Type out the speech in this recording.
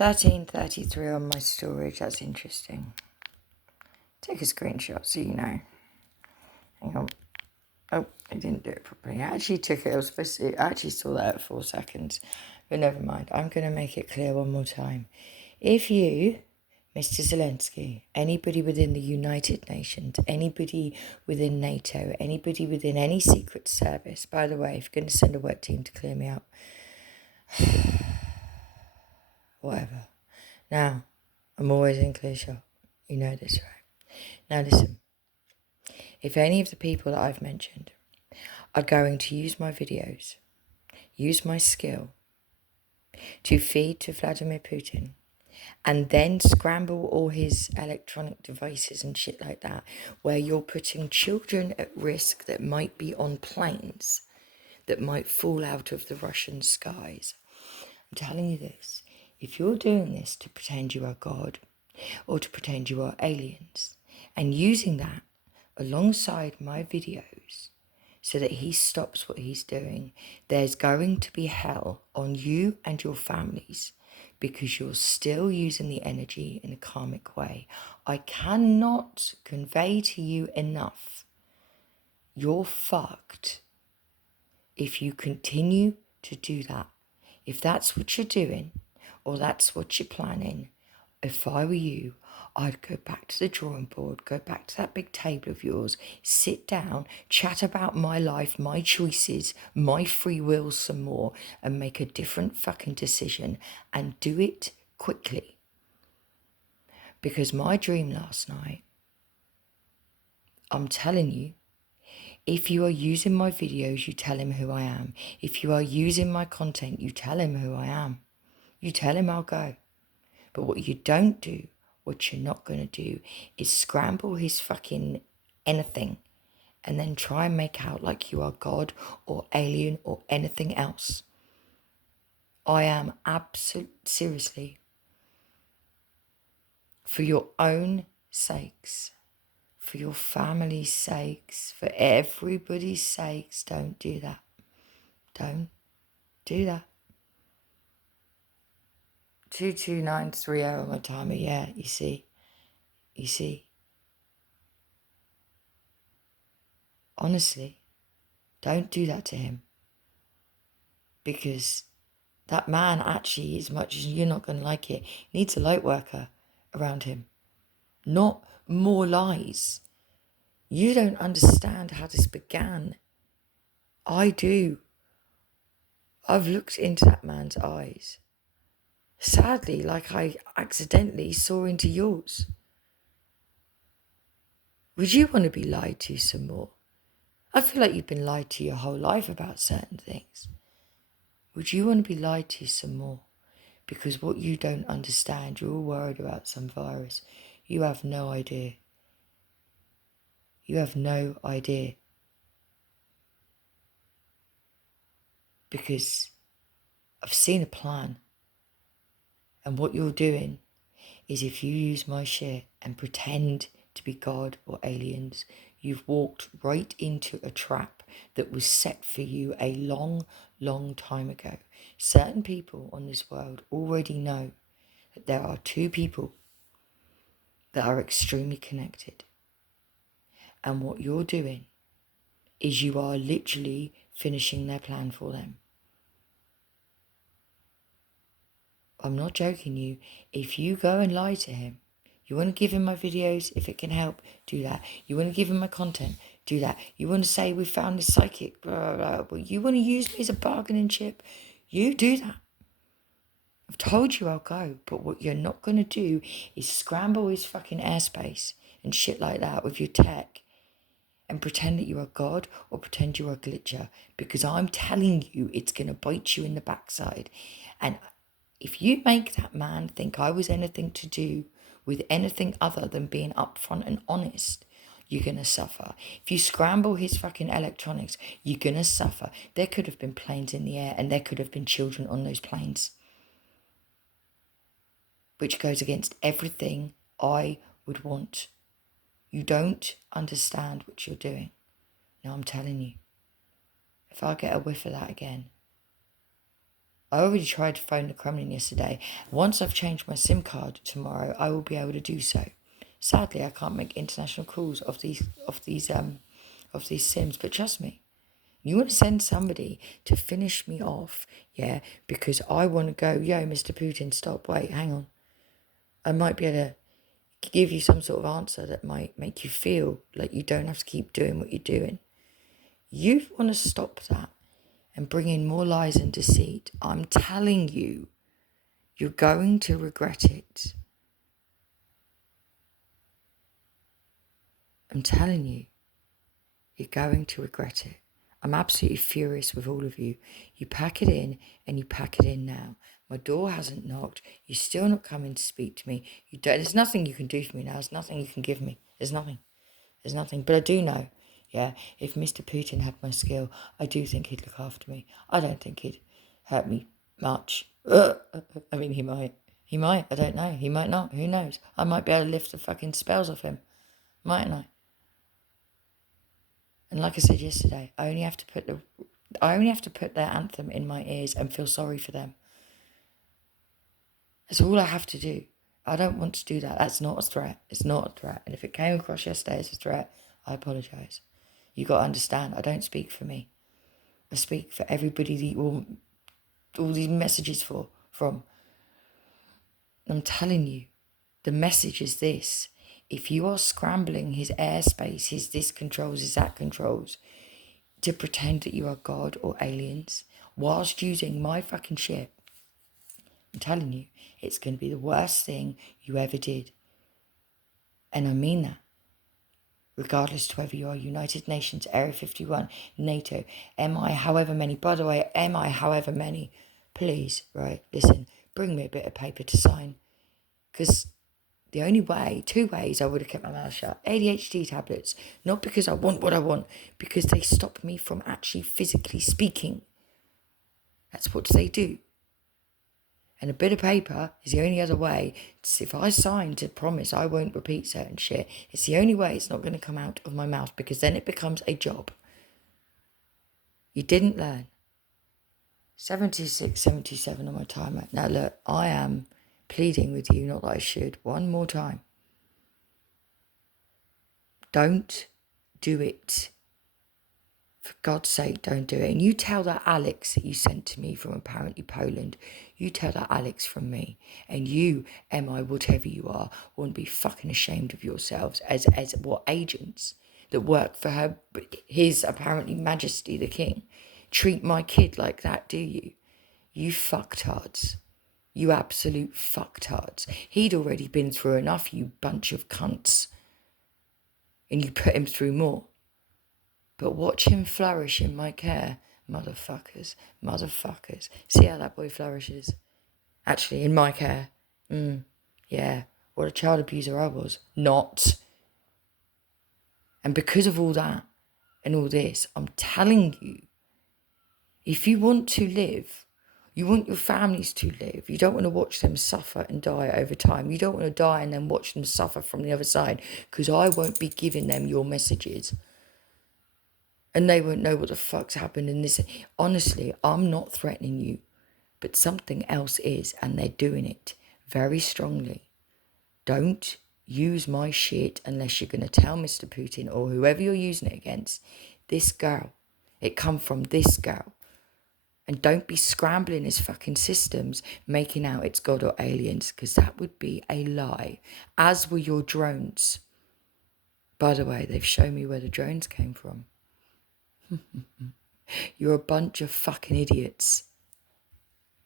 1333 on my storage. That's interesting. Take a screenshot so you know. Hang on. Oh, I didn't do it properly. I actually took it. I was supposed to. I actually saw that at 4 seconds. But never mind. I'm going to make it clear one more time. If you, Mr. Zelensky, anybody within the United Nations, anybody within NATO, anybody within any secret service, by the way, if you're going to send a work team to clear me out, whatever. Now, I'm always in clear shot. You know this, right? Now listen. If any of the people that I've mentioned are going to use my videos, use my skill to feed to Vladimir Putin, and then scramble all his electronic devices and shit like that, where you're putting children at risk that might be on planes that might fall out of the Russian skies. I'm telling you this, if you're doing this to pretend you are God or to pretend you are aliens and using that alongside my videos so that he stops what he's doing, there's going to be hell on you and your families because you're still using the energy in a karmic way. I cannot convey to you enough. You're fucked if you continue to do that. If that's what you're doing or that's what you're planning, if I were you, I'd go back to the drawing board, go back to that big table of yours, sit down, chat about my life, my choices, my free will some more, and make a different fucking decision and do it quickly. Because my dream last night, I'm telling you, if you are using my videos, you tell him who I am. If you are using my content, you tell him who I am. You tell him I'll go. But what you don't do, what you're not going to do, is scramble his fucking anything and then try and make out like you are God or alien or anything else. I am seriously, for your own sakes, for your family's sakes, for everybody's sakes, don't do that. Don't do that. 22930 on my timer. Yeah, you see. Honestly, don't do that to him. Because that man actually, as much as you're not going to like it, needs a light worker around him. Not more lies. You don't understand how this began. I do. I've looked into that man's eyes. Sadly, like I accidentally saw into yours. Would you want to be lied to some more? I feel like you've been lied to your whole life about certain things. Would you want to be lied to some more? Because what you don't understand, you're all worried about some virus. You have no idea. You have no idea. Because I've seen a plan. And what you're doing is if you use my shit and pretend to be God or aliens, you've walked right into a trap that was set for you a long, long time ago. Certain people on this world already know that there are two people that are extremely connected. And what you're doing is you are literally finishing their plan for them. I'm not joking you. If you go and lie to him, you want to give him my videos, if it can help, do that. You want to give him my content, do that. You want to say we found this psychic, blah, blah, blah. You want to use me as a bargaining chip, you do that. I've told you I'll go, but what you're not going to do is scramble his fucking airspace and shit like that with your tech and pretend that you're a god or pretend you're a glitcher, because I'm telling you it's going to bite you in the backside. And if you make that man think I was anything to do with anything other than being upfront and honest, you're going to suffer. If you scramble his fucking electronics, you're going to suffer. There could have been planes in the air and there could have been children on those planes, which goes against everything I would want. You don't understand what you're doing. Now I'm telling you, if I get a whiff of that again, I already tried to phone the Kremlin yesterday. Once I've changed my SIM card tomorrow, I will be able to do so. Sadly, I can't make international calls of these SIMs, but trust me, you want to send somebody to finish me off, yeah, because I want to go, yo, Mr. Putin, stop, wait, hang on. I might be able to give you some sort of answer that might make you feel like you don't have to keep doing what you're doing. You want to stop that and bring in more lies and deceit. I'm telling you, you're going to regret it. I'm telling you, you're going to regret it. I'm absolutely furious with all of you. You pack it in and you pack it in now. My door hasn't knocked. You're still not coming to speak to me. There's nothing you can do for me now. There's nothing you can give me. There's nothing. But I do know, yeah, if Mr. Putin had my skill, I do think he'd look after me. I don't think he'd hurt me much. I mean, he might. He might. I don't know. He might not. Who knows? I might be able to lift the fucking spells off him. Mightn't I? And like I said yesterday, I only have to put their anthem in my ears and feel sorry for them. That's all I have to do. I don't want to do that. That's not a threat. It's not a threat. And if it came across yesterday as a threat, I apologise. You got to understand, I don't speak for me. I speak for everybody that all these messages from. I'm telling you, the message is this. If you are scrambling his airspace, his this controls, his that controls, to pretend that you are God or aliens, whilst using my fucking ship, I'm telling you, it's going to be the worst thing you ever did. And I mean that. Regardless to whether you are United Nations, Area 51, NATO, MI, however many. By the way, MI, however many. Please, right, listen, bring me a bit of paper to sign. Because the only way, 2 ways I would have kept my mouth shut. ADHD tablets. Not because I want what I want, because they stop me from actually physically speaking. That's what they do. And a bit of paper is the only other way. If I sign to promise I won't repeat certain shit, it's the only way it's not going to come out of my mouth, because then it becomes a job. You didn't learn. 76, 77 on my timer. Now look, I am pleading with you, not that I should, one more time. Don't do it. For God's sake, don't do it. And you tell that Alex that you sent to me from apparently Poland, you tell that Alex from me. And you, MI, whatever you are, won't be fucking ashamed of yourselves as what agents that work for his apparently Majesty the King. Treat my kid like that, do you? You fucktards. You absolute fucktards. He'd already been through enough, you bunch of cunts. And you put him through more. But watch him flourish in my care. Motherfuckers. See how that boy flourishes. Actually, in my care. Yeah. What a child abuser I was. Not. And because of all that and all this, I'm telling you, if you want to live, you want your families to live, you don't want to watch them suffer and die over time. You don't want to die and then watch them suffer from the other side, because I won't be giving them your messages. And they won't know what the fuck's happened in this. Honestly, I'm not threatening you, but something else is, and they're doing it very strongly. Don't use my shit unless you're going to tell Mr. Putin or whoever you're using it against, this girl. It come from this girl. And don't be scrambling his fucking systems, making out it's God or aliens, because that would be a lie, as were your drones. By the way, they've shown me where the drones came from. You're a bunch of fucking idiots.